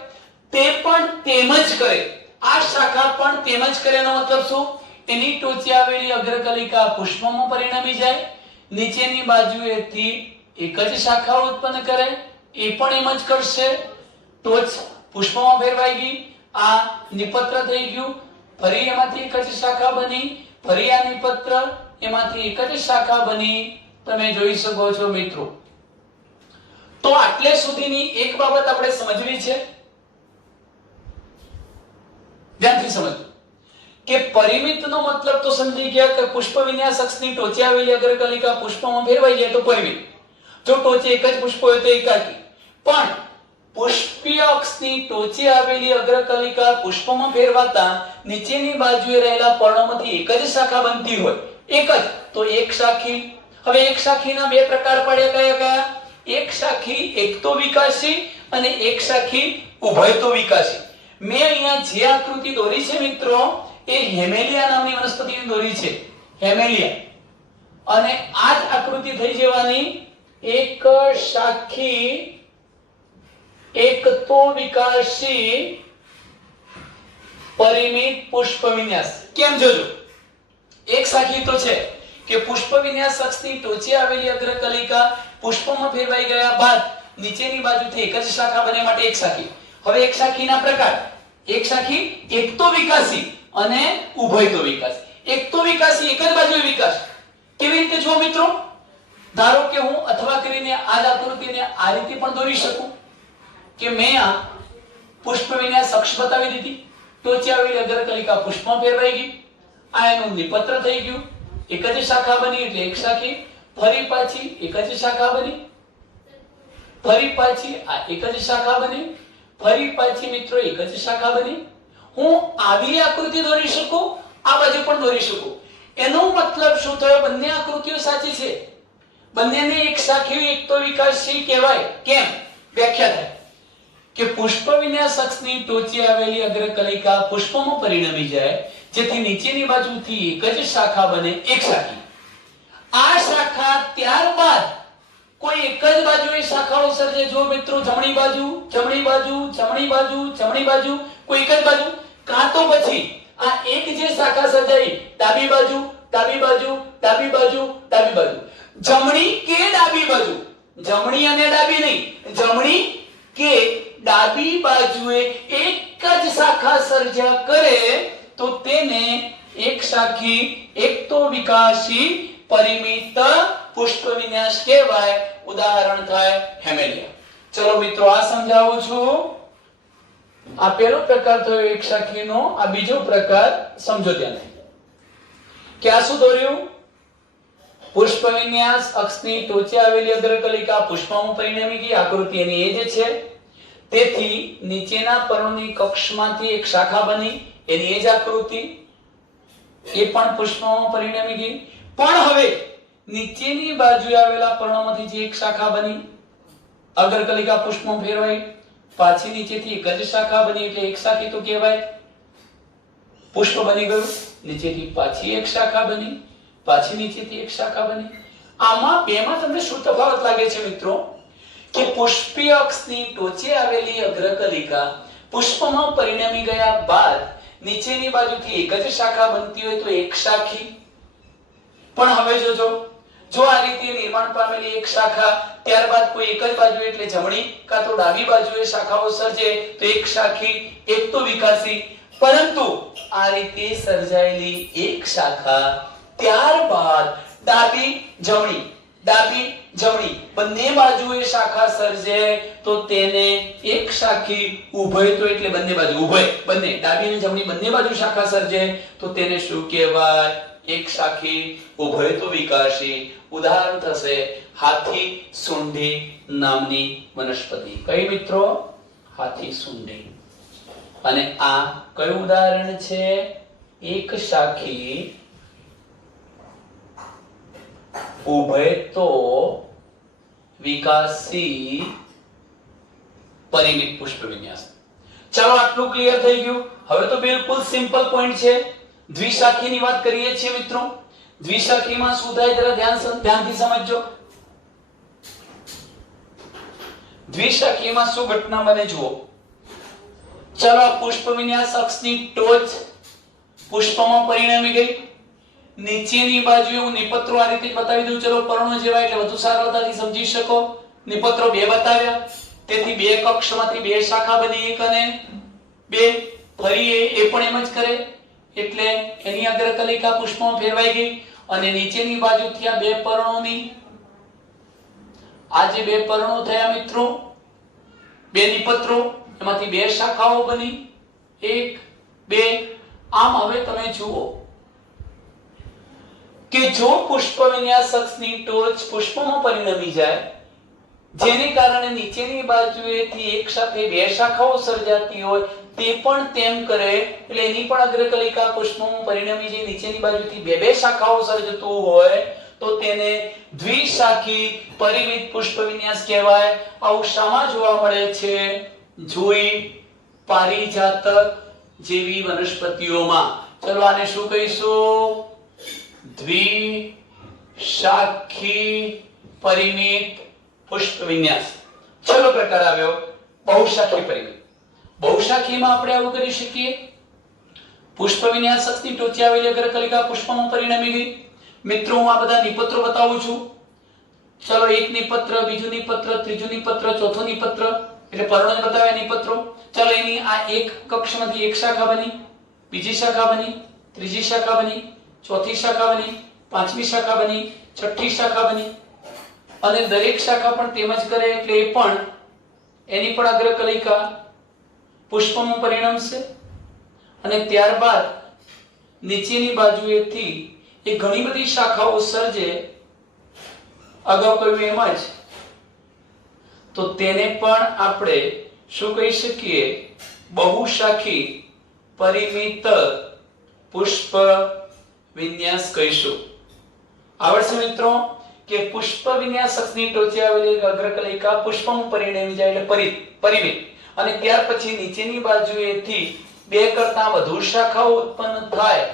તે પણ તેમ જ કરે, આ શાખા પણ તેમ જ કરે. એનો મતલબ શું? એની ટોચે આવેલી અગ્રકલિકા પુષ્પમાં પરિણમી જાય, નીચેની બાજુએથી એક જ શાખા ઉત્પન્ન કરે, એ પણ એમ જ કરશે. ટોચ પુષ્પમાં ફેરવાઈ ગઈ, આ નિપત્ર થઈ ગયું, ફરી એમાંથી એક જ શાખા બની, ફરી આ નિપત્ર, એમાંથી એક જ શાખા બની. તમે જોઈ શકો છો મિત્રો. તો આટલે સુધીની એક બાબત આપણે સમજવી છે. ધ્યાનથી સમજો કે પરિમિતનો મતલબ તો સમજી ગયા કે પુષ્પ વિન્યાસ અક્ષની ટોચે આવેલી અગ્રકલિકા પુષ્પમાં ફેરવાઈ જાય તો પરિમિત. જો ટોચે એક જ પુષ્પ હોય તો એકાકી. પણ પુષ્પીય અક્ષની ટોચે આવેલી અગ્રકલિકા પુષ્પમાં ફેરવાતા નીચેની બાજુએ રહેલા પર્ણોમાંથી એક જ શાખા બનતી હોય, એક જ, તો એક શાખી. હવે એક શાખીના બે પ્રકાર પડ્યા. કયા કયા? એક શાખી એકતો વિકાસી અને એક શાખી ઉભયતો વિકાસી. મેં અહીંયા જે આકૃતિ દોરી છે મિત્રો, એ હેમેલિયા નામની વનસ્પતિની દોરી છે, હેમેલિયા. અને આ જ આકૃતિ થઈ જવાની એક શાખી એકતો વિકાસી પરિમિત પુષ્પ વિન્યાસ. કેમ જોજો, એક શાખી તો છે કે પુષ્પ વિન્યાસ અક્ષની ટોચે આવેલી અગ્રકલિકા પુષ્પમાં ફેરવાઈ ગયા બાદ નીચેની બાજુથી એક જ શાખા બને માટે એક શાખી. હવે એક શાખીના પ્રકાર, એક શાખી એકતો વિકાસી અને ઉભયતો વિકાસી. એકતો વિકાસી એક જ બાજુએ વિકાસ. કેવી રીતે જુઓ મિત્રો? ધારો કે હું અથવા કરીને આ આકૃતિને આ રીતે પણ દોરી શકું કે મેં આ પુષ્પ વિન્યાસ અક્ષ બતાવી દીધી, ટોચે આવેલી અગ્રકલિકા પુષ્પમાં ફેરવાઈ ગઈ, આ એનું નિપત્ર થઈ ગયું, એક જ શાખા બની એટલે એક શાખી, ફરી પાછી એક જ શાખા બની, ફરી પાછી આ એક જ શાખા બની, ફરી પાછી મિત્રો એક જ શાખા બની. હું આવી આકૃતિ દોરી શકું આ બાજુ પણ દોરી શકું. એનો મતલબ શું થયો? બંને આકૃતિઓ સાચી છે, બંનેને એક શાખી એકતો વિકાસશીલ કહેવાય. કેમ? વ્યાખ્યા થાય કે પુષ્પ વિન્યાસ અક્ષની ટોચે આવેલી અગ્રકલિકા પુષ્પમાં પરિણમી જાય, જેથી નીચેની બાજુથી એક જ શાખા બને, એક શાખી. આ શાખા ત્યારબાદ કોઈ એક જ બાજુએ શાખાઓ સર્જે. જો મિત્રો જમણી બાજુ, જમણી બાજુ, જમણી બાજુ, જમણી બાજુ, કોઈ એક જ બાજુ, કાં તો પછી આ એક જે શાખા સર્જાઈ ડાબી બાજુ, ડાબી બાજુ, ડાબી બાજુ, ડાબી બાજુ, જમણી કે ડાબી બાજુ, જમણી અને ડાબી નહીં, જમણી કે ડાબી બાજુએ એક જ શાખા સર્જ્યા કરે તો તેને એક શાખી એકતો વિકાસી પરિમિત પુષ્પ વિન્યાસ કહેવાય. ઉદાહરણ થાય હેમેલિયા. ચલો મિત્રો આ સમજાવું છું. આ પહેલો પ્રકાર થયો એક શાખીનો. આ બીજો પ્રકાર સમજો ત્યાં કે આ શું દોર્યું? પુષ્પ વિન્યાસ અક્ષની ટોચે આવેલી અગ્રકલિકા પુષ્પમાં પરિણમી ગઈ. આકૃતિ એની એ જ છે. તેથી નીચેના પર્ણોની કક્ષમાંથી એક શાખા બની, એની એ જ આકૃતિ, એ પણ પુષ્પમાં પરિણમી ગઈ. પણ હવે નીચેની બાજુએ આવેલા પર્ણોમાંથી જે એક શાખા બની, અગ્રકલિકા પુષ્પમાં ફેરવાઈ, પાછી નીચેથી એક જ શાખા બની, એટલે એક શાખી તો કહેવાય. પુષ્પ બની ગયું, નીચેથી પાછી એક શાખા બની, પાછી નીચેથી એક શાખા બની. આમાં બેમાં તમને શું તફાવત લાગે છે મિત્રો? કે પુષ્પીય અક્ષની ટોચે આવેલી અગ્રકલિકા પુષ્પમાં પરિણમી ગયા બાદ નીચેની બાજુથી એક જ શાખા બનતી હોય તો એક શાખી. પણ હવે જોજો, જો આ રીતે નિર્માણ પામેલી એક શાખા ત્યારબાદ કોઈ એક જ બાજુ એટલે જમણી કાં તો ડાબી બાજુએ શાખાઓ સર્જે તો એક શાખી એક તો વિકાસી. પરંતુ આ રીતે સર્જાયેલી એક શાખા ત્યારબાદ ડાબી જમણી, ડાબી જમણી બંને બાજુએ શાખા સર્જે તો તેને એક શાખી ઉભયતો, એટલે બંને બાજુ ઉભય, બંને ડાબી અને જમણી બંને બાજુ શાખા સર્જે તો તેને શું કહેવાય? એક શાખી ઉભયતો વિકાસી. ઉદાહરણ થશે હાથી સુંઢી નામની વનસ્પતિ. કઈ મિત્રો? હાથી સુંઢી. અને આ કયું ઉદાહરણ છે? એક શાખી ઉભયતો વિકાસી પરિમિત પુષ્પ વિન્યાસ. ચાલો આટલું ક્લિયર થઈ ગયું. હવે તો બિલકુલ સિમ્પલ પોઈન્ટ છે. દ્વિશાખીની વાત કરીએ છીએ મિત્રો. દ્વિશાખીમાં શું થાય જરા ધ્યાનથી સમજજો. દ્વિશાખીમાં શું ઘટના બને જુઓ. ચલો પુષ્પ વિન્યાસ અક્ષની ટોચ પુષ્પમાં પરિણમી ગઈ. નીચેની બાજુએ હું નિપત્રો આ રીતે બતાવી દઉં. ચલો પર્ણો જેવા એટલે વધુ સરળતાથી સમજી શકો. નિપત્રો બે બતાવ્યા, તેથી બે કક્ષમાંથી બે શાખા બની, એક અને બે. ફરી એ પણ એમ જ કરે એટલે એની અગ્રકલિકા પુષ્પમાં ફેરવાઈ ગઈ અને નીચેની બાજુથી આ બે પર્ણોની, આ જે બે પર્ણો થયા મિત્રો, બે નિપત્રો, એમાંથી બે શાખાઓ બની, એક બે. આમ હવે તમે જુઓ કે જો પુષ્પ વિન્યાસ અક્ષની ટોચ પુષ્પમાં પરિણમી જાય, જેને કારણે નીચેની બાજુએથી એક સાથે બે શાખાઓ સર્જાતી હોય, તે પણ તેમ કરે એટલે એની પણ અગ્રકલિકા પુષ્પમાં પરિણમી જાય, નીચેની બાજુથી બે બે શાખાઓ સર્જતું હોય તો તેને દ્વિશાખી પરિમિત પુષ્પ વિન્યાસ કહેવાય. આવું શામાં જોવા મળે છે? જુઈ, પારિજાતક જેવી વનસ્પતિઓમાં. ચલો આને શું કહીશું? દ્વિશાખી પરિમિત પુષ્પ વિન્યાસ. છેલ્લો પ્રકાર આવ્યો બહુશાખી પરિમિત. બહુશાખીમાં આપણે આવું કરી શકીએ. પુષ્પ વિન્યાસ અક્ષની ટોચે આવેલી અગ્રકલિકા પુષ્પમાં પરિણમી ગઈ. મિત્રો હું આ બધા નિપત્રો બતાવું છું. ચલો એક નિપત્ર, બીજું નિપત્ર, ત્રીજું નિપત્ર, ચોથું નિપત્ર, એટલે પર્ણોને બતાવ્યા નિપત્રો. ચલો એની આ એક કક્ષમાંથી એક શાખા બની, બીજી શાખા બની, ત્રીજી શાખા બની, ચોથી શાખા બની, પાંચમી શાખા બની, છઠ્ઠી શાખા બની. અને દરેક શાખા પણ તેમ જ કરે એટલે એ પણ એની પણ અગ્રકલિકા પુષ્પમાં પરિણમશે અને ત્યારબાદ નીચેની બાજુએથી એ ઘણી બધી શાખાઓ સર્જે. અગાઉ કહ્યું એમ જ તો તેને પણ આપણે શું કહી શકીએ? બહુશાખી પરિમિત પુષ્પ વિન્યાસ કહીશું. આવડશે મિત્રો કે પુષ્પ વિન્યાસકની ટોચે આવેલી અગ્રકલિકા પુષ્પમાં પરિણમી જાય એટલે પરિવિત, અને ત્યાર પછી નીચેની બાજુએથી બે કરતા વધુ શાખાઓ ઉત્પન્ન થાય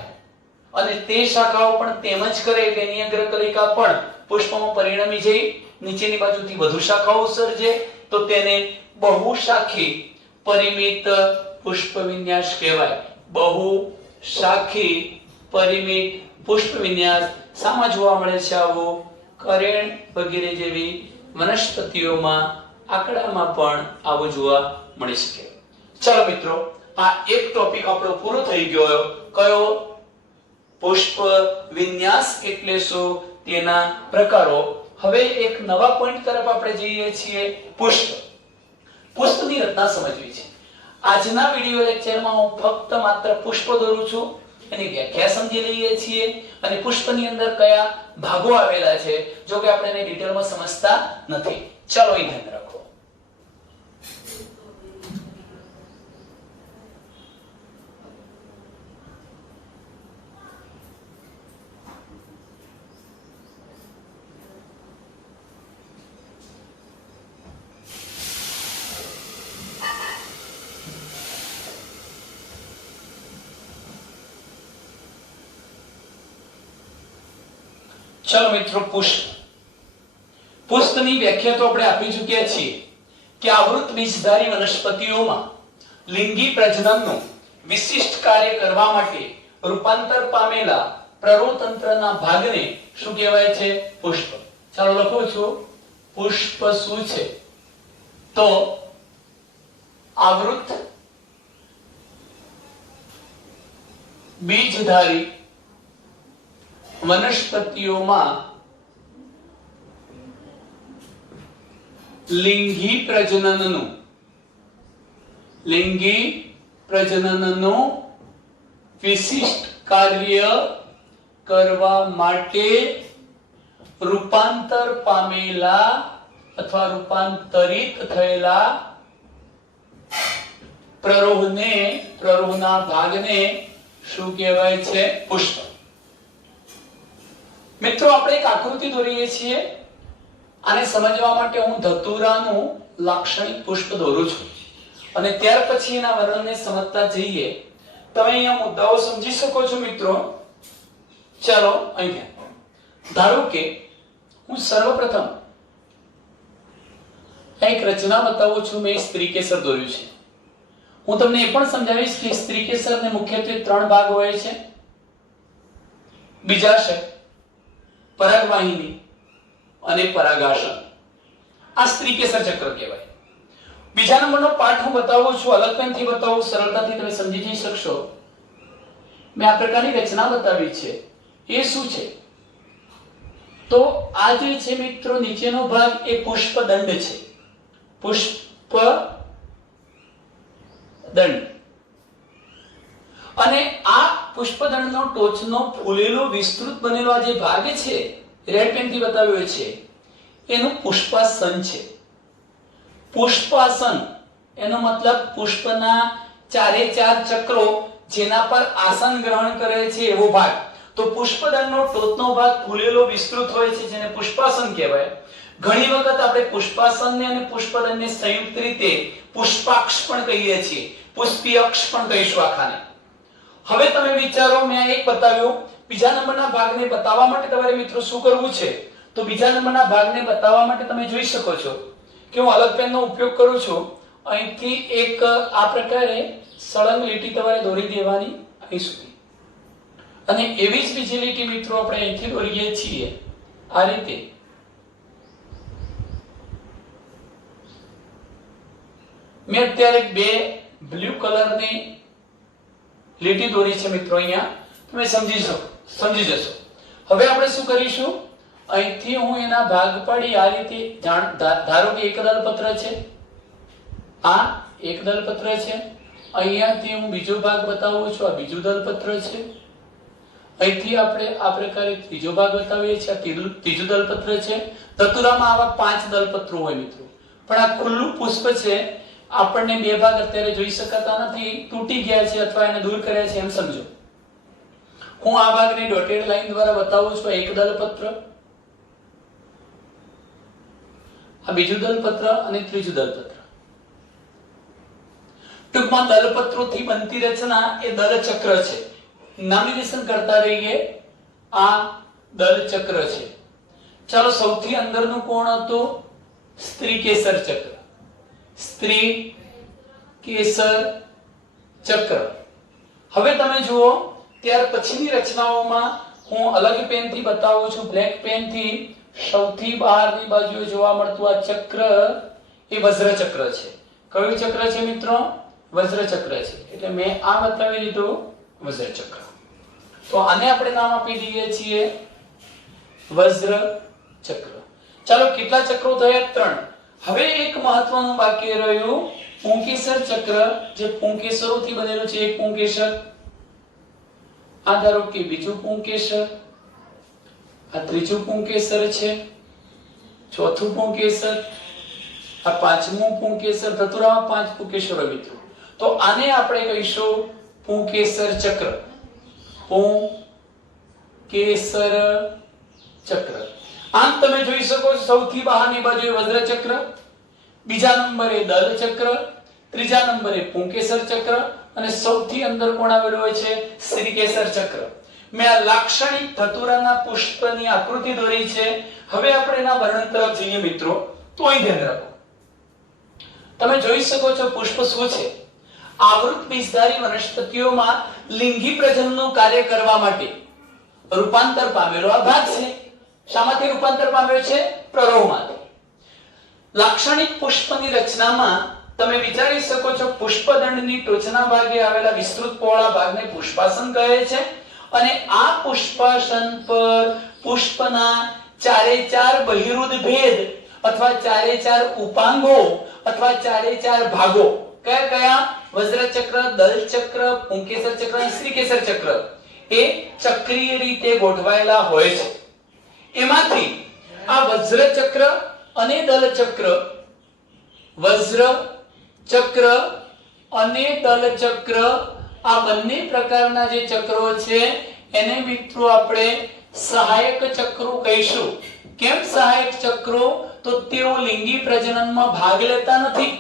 અને તે શાખાઓ પણ તેમજ કરે એટલે એની અગ્રકલિકા પણ પુષ્પમાં પરિણમી જઈ નીચેની બાજુથી વધુ શાખાઓ સર્જે તો તેને બહુશાખી પરિમિત પુષ્પ વિન્યાસ કહેવાય. બહુશાખી પરિમિત પુષ્પ વિન્યાસ સામા જોવા મળે છે. આવો કરેણ વગેરે જેવી વનસ્પતિઓમાં આંકડામાં પણ આવું જોવા મળી શકે. ચાલો મિત્રો, આ એક ટોપિક આપણો પૂરો થઈ ગયો. કયો? પુષ્પ વિન્યાસ એટલે શું, તેના પ્રકારો. હવે એક નવા પોઈન્ટ તરફ આપણે જઈએ છીએ. પુષ્પની રચના સમજવી છે. આજના વિડિયો લેક્ચરમાં હું ફક્ત માત્ર પુષ્પ દોરું છું, એની વ્યાખ્યા સમજી લઈએ છીએ અને પુષ્પની અંદર કયા ભાગો આવેલા છે જો કે આપણે એને ડિટેલમાં સમજતા નથી. ચાલો એ ધ્યાન રાખો. ચલો મિત્રો, પુષ્પની વ્યાખ્યા તો આપણે આપી ચૂક્યા છીએ કે આવૃત બીજધારી વનસ્પતિઓમાં લિંગી પ્રજનનનું વિશિષ્ટ કાર્ય કરવા માટે રૂપાંતર પામેલા પ્રરોતંત્રના ભાગને શું કહેવાય છે? પુષ્પ. ચાલો લખું છું. પુષ્પ શું છે? તો આવૃત બીજધારી વનસ્પતિઓમાં લિંગી પ્રજનનનું વિશિષ્ટ કાર્ય કરવા માટે રૂપાંતર પામેલા અથવા રૂપાંતરિત થયેલા પ્રરોહના ભાગને શું કહેવાય છે? પુષ્પ. મિત્રો, આપણે એક આકૃતિ દોરીએ છીએ. આને સમજવા માટે હું ધતુરાનું લાક્ષણિક પુષ્પ દોરું છું અને ત્યાર પછી એના વર્ણનને સમજતા જઈએ. તમે અહીંયા મુદ્દાઓ સમજી શકો છો મિત્રો. ચાલો અહીંયા ધારો કે હું સર્વપ્રથમ એક રચના બતાવું છું. મેં સ્ત્રી કેસર દોર્યું છે. હું તમને એ પણ સમજાવીશ કે સ્ત્રી કેસરને મુખ્યત્વે 3 ભાગ હોય છે. બીજાશય, પરાગવાહિની અને પરાગાસન. આ સ્ત્રી કેસર ચક્ર કહેવાય. બીજા નંબરનો પાઠ હું બતાવું છું, અલગ પેનથી બતાવું, સરળતાથી તમે સમજી જઈ શકશો. મેં આ પ્રકારની રચના બતાવી છે. એ શું છે? તો આ જે છે મિત્રો, નીચેનો ભાગ એ પુષ્પદંડ છે. પુષ્પદંડ. અને આ પુષ્પદંડનો ટોચનો ફૂલેલો વિસ્તૃત બનેલો આ જે ભાગ છે, રેડ પેનથી બતાવ્યો છે, એનું પુષ્પાસન છે. પુષ્પાસન એનો મતલબ પુષ્પના 4 ચક્રો જેના પર આસન ગ્રહણ કરે છે એવો ભાગ. તો પુષ્પદંડનો ટોચનો ભાગ ફૂલેલો વિસ્તૃત હોય છે જેને પુષ્પાસન કહેવાય. ઘણી વખત આપણે પુષ્પાસનને અને પુષ્પદંડને સંયુક્ત રીતે પુષ્પાક્ષ પણ કહીએ છીએ. પુષ્પી અક્ષ પણ કહીશું આખાને. હવે તમે વિચારો, મેં એક બતાવ્યો. બીજા નંબરના ભાગને બતાવવા માટે તમારે મિત્રો શું કરવું છે? તો બીજા નંબરના ભાગને બતાવવા માટે તમે જોઈ શકો છો કે હું અલગ પેનનો ઉપયોગ કરું છું. અહીંથી એક આ પ્રકારે સળંગ લીટી તમારે દોરી દેવાની અહીં સુધી, અને એવી જ બીજી લીટી મિત્રો આપણે અહીંથી દોરીએ છીએ આ રીતે. મેં અત્યારે 2 બ્લુ કલરની લીટી દોરી છે મિત્રો. અહીંયા તમે સમજી જશો. હવે આપણે શું કરીશું? અહીંથી હું એના ભાગ પાડી આ રીતે. ધારો કે એક દલપત્ર છે, આ એક દલપત્ર છે. અહીંયાથી હું બીજો ભાગ બતાવું છું, આ બીજું દલપત્ર છે. અહીંથી આપણે આ પ્રકારે ત્રીજો ભાગ બતાવીએ છીએ, આ ત્રીજું દલપત્ર છે. ધતુરામાં આવા 5 દલપત્રો હોય મિત્રો, પણ આ ખુલ્લું પુષ્પ છે. આપણને 2 ભાગ અત્યારે જોઈ શકાતા નથી, તૂટી ગયા છે અથવા એને દૂર કર્યા છે એમ સમજો. હું આ ભાગને ડોટેડ લાઈન દ્વારા બતાવું છું. એક દલપત્ર, આ બીજું દલપત્ર અને ત્રીજું દલપત્ર. ટૂંકમાં દલપત્રોથી બનતી રચના એ દલચક્ર છે. નામિનેશન કરતા રહીએ. આ દલચક્ર છે. ચાલો, સૌથી અંદરનું કોણ હતું? સ્ત્રી કેસર ચક્ર. સ્ત્રી કેસર ચક્ર. હવે તમે જુઓ, ત્યાર પછીની રચનાઓમાં હું અલગ પેનથી બતાવું છું, બ્લેક પેનથી. સૌથી બહારની બાજુએ જોવા મળતું આ ચક્ર એ વજ્ર ચક્ર છે. કયું ચક્ર છે મિત્રો? વજ્ર ચક્ર છે. એટલે મેં આ બતાવી દીધું, વજ્ર ચક્ર. તો આને આપણે નામ આપી દઈએ છીએ વજ્ર ચક્ર. ચાલો, કેટલા ચક્રો થયા? 3. હવે એક મહત્વનું બાકી રહ્યું, પુંકેસર ચક્ર, જે પુંકેસરોથી બનેલું છે. એક પુંકેસર, આ ધારો કે બીજું પુંકેસર, આ ત્રીજું પુંકેસર છે, ચોથું પુંકેસર, આ પાંચમું પુંકેસર. ધતુરામાં 5 પુંકેસરો મિત્રો. તો આને આપણે કહીશું પુંકેસર ચક્ર. પુંકેસર ચક્ર. આમ તમે જોઈ શકો છો, સૌથી બહારની બાજુએ વજ્ર ચક્ર, બીજા નંબરે દલ ચક્ર, ત્રીજા નંબરે પુંકેસર ચક્ર અને સૌથી અંદર કોણ આવેલું હોય છે? શ્રીકેસર ચક્ર. મેં આ લાક્ષણિક ધતુરાના પુષ્પની આકૃતિ દોરી છે. હવે આપણે એના વર્ણન તરફ જઈએ મિત્રો. તો અહીં ધ્યાન રાખો. તમે જોઈ શકો છો પુષ્પ શું છે? આવૃત બીજધારી વનસ્પતિઓમાં લિંગી પ્રજનનનું કાર્ય કરવા માટે રૂપાંતર પામેલો આ ભાગ છે. શામાંથી રૂપાંતર પામ્યો છે? પ્રરોહમાંથી. લાક્ષણિક પુષ્પની રચનામાં તમે વિચારી શકો છો, પુષ્પદંડની ટોચના ભાગે આવેલા વિસ્તૃત પહોળા ભાગને પુષ્પાસન કહે છે. અને આ પુષ્પાસન પર પુષ્પના 4 બહિરુદ ભેદ અથવા 4 ઉપાંગો અથવા 4 ભાગો, કયા કયા? વજ્ર ચક્ર, દલ ચક્ર, પુંકેસર ચક્ર અને શ્રીકેસર ચક્ર, એ ચક્રીય રીતે ગોઠવાયેલા હોય છે. એમાંથી આ વજ્ર ચક્ર અને દલ ચક્ર, વજ્ર ચક્ર અને દલ ચક્ર, આ બંને પ્રકારના જે ચક્રો છે એને મિત્રો આપણે સહાયક ચક્રો કહીશું. કેમ સહાયક ચક્રો? તો તેઓ લિંગી પ્રજનનમાં ભાગ લેતા નથી,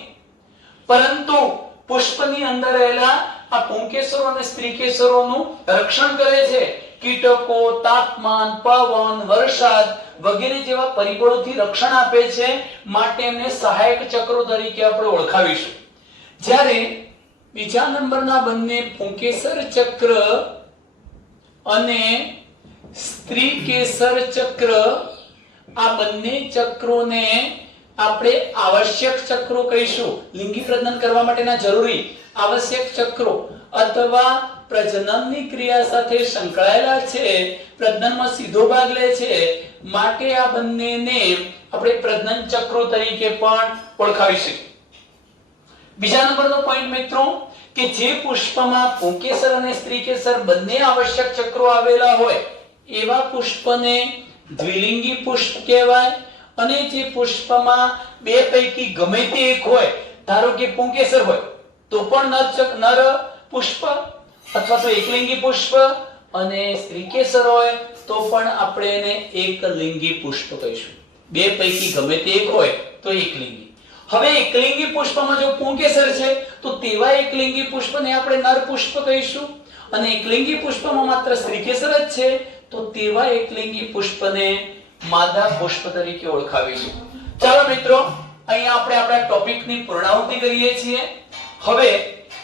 પરંતુ પુષ્પની અંદર રહેલા આ પુંકેસરો અને સ્ત્રીકેસરોનું રક્ષણ કરે છે. કીટકો, તાપમાન, પવન, વરસાદ વગેરે જેવા પરિબળોથી રક્ષણ આપે છે. માટે એમને સહાયક ચક્રો તરીકે આપણે ઓળખાવીશું. જ્યારે બીજા નંબરના બંને પુંકેસર ચક્ર અને સ્ત્રીકેસર ચક્ર, આ બંને ચક્રોને આપણે આવશ્યક ચક્રો કહીશું. લિંગી પ્રજનન કરવા માટેના જરૂરી આવશ્યક ચક્રો અથવા પ્રજનનની ક્રિયા સાથે સંકળાયેલા છે, પ્રજનનમાં સીધો ભાગ લે છે. માટે આ બંનેને આપણે પ્રજનન ચક્રો તરીકે પણ ઓળખાવીશું. બીજા નંબરનો પોઈન્ટ મિત્રો, કે જે પુષ્પમાં પુંકેસર અને સ્ત્રીકેસર બંને આવશ્યક ચક્રો આવેલા હોય એવા પુષ્પને દ્વિલિંગી પુષ્પ કહેવાય. અને જે પુષ્પમાં બે પૈકી ગમે તે એક હોય, ધારો કે પુંકેસર હોય તો પણ નર પુષ્પ અથવા તો એકલિંગી પુષ્પ, અને સ્ત્રીકેસર હોય તો પણ આપણે એને એકલિંગી પુષ્પ કહીશું. બે પૈકી ગમે તે એક હોય તો એકલિંગી. હવે એકલિંગી પુષ્પમાં જો પુંકેસર છે તો તેવા એકલિંગી પુષ્પને આપણે નર પુષ્પ કહીશું, અને એકલિંગી પુષ્પમાં માત્ર સ્ત્રીકેસર જ છે તો તેવા એકલિંગી પુષ્પને માદા પુષ્પ તરીકે ઓળખાવીશું. ચાલો મિત્રો, અહીંયા આપણે આપણા ટોપિકની પૂર્ણાહુતિ કરીએ છીએ. હવે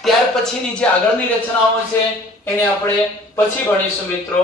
ત્યાર પછીની જે આગળની રચનાઓ છે એને આપણે પછી ભણીશું મિત્રો.